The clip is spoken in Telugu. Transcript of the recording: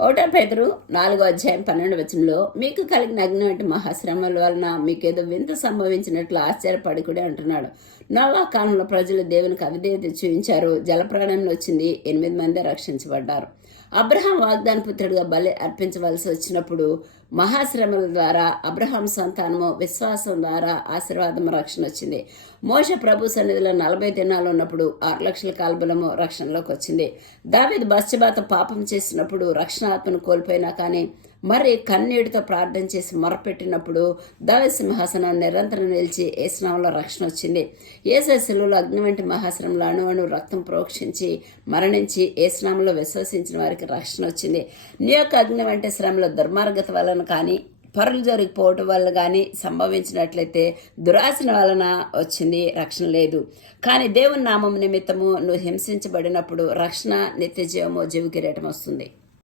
ఒకటో పేతురు 4:12 మీకు కలిగిన అగ్ని వంటి మహాశ్రమల వలన మీకేదో వింత సంభవించినట్లు ఆశ్చర్యపడుకుడే అంటున్నాడు. నోవా కాలంలో ప్రజలు దేవునికి అవిధేయత చూపించారు. జలప్రాణంలో వచ్చింది, 8 మంది రక్షించబడ్డారు. అబ్రహాం వాగ్దాన పుత్రుడిగా బలి అర్పించవలసి వచ్చినప్పుడు మహాశ్రమల ద్వారా అబ్రహాం సంతానము విశ్వాసం ద్వారా ఆశీర్వాదం రక్షణ వచ్చింది. మోషే ప్రభు సన్నిధిలో 40 దినాలు ఉన్నప్పుడు 6 లక్షల కాల్బలము రక్షణలోకి వచ్చింది. దావీదు బత్షెబతో పాపం చేసినప్పుడు రక్షణ ఆత్మను కోల్పోయినా కానీ మరి కన్నీటితో ప్రార్థన చేసి మొరపెట్టినప్పుడు దావీదు సింహాసనం నిరంతరం నిలిచి యేసునామములో రక్షణ వచ్చింది. యేసు శిలువలో అగ్ని వంటి మహాశ్రమంలో అణువణు రక్తం ప్రోక్షించి మరణించి యేసునామములో విశ్వసించిన వారికి రక్షణ వచ్చింది. నీ యొక్క అగ్ని వంటి శ్రమలో దుర్మార్గత వలన కానీ పరులు జరిగిపోవటం వల్ల కానీ సంభవించినట్లయితే దురాశన వలన వచ్చింది, రక్షణ లేదు. కానీ దేవుని నామం నిమిత్తము నువ్వు హింసించబడినప్పుడు రక్షణ, నిత్య జీవము, జీవ కిరీటం వస్తుంది.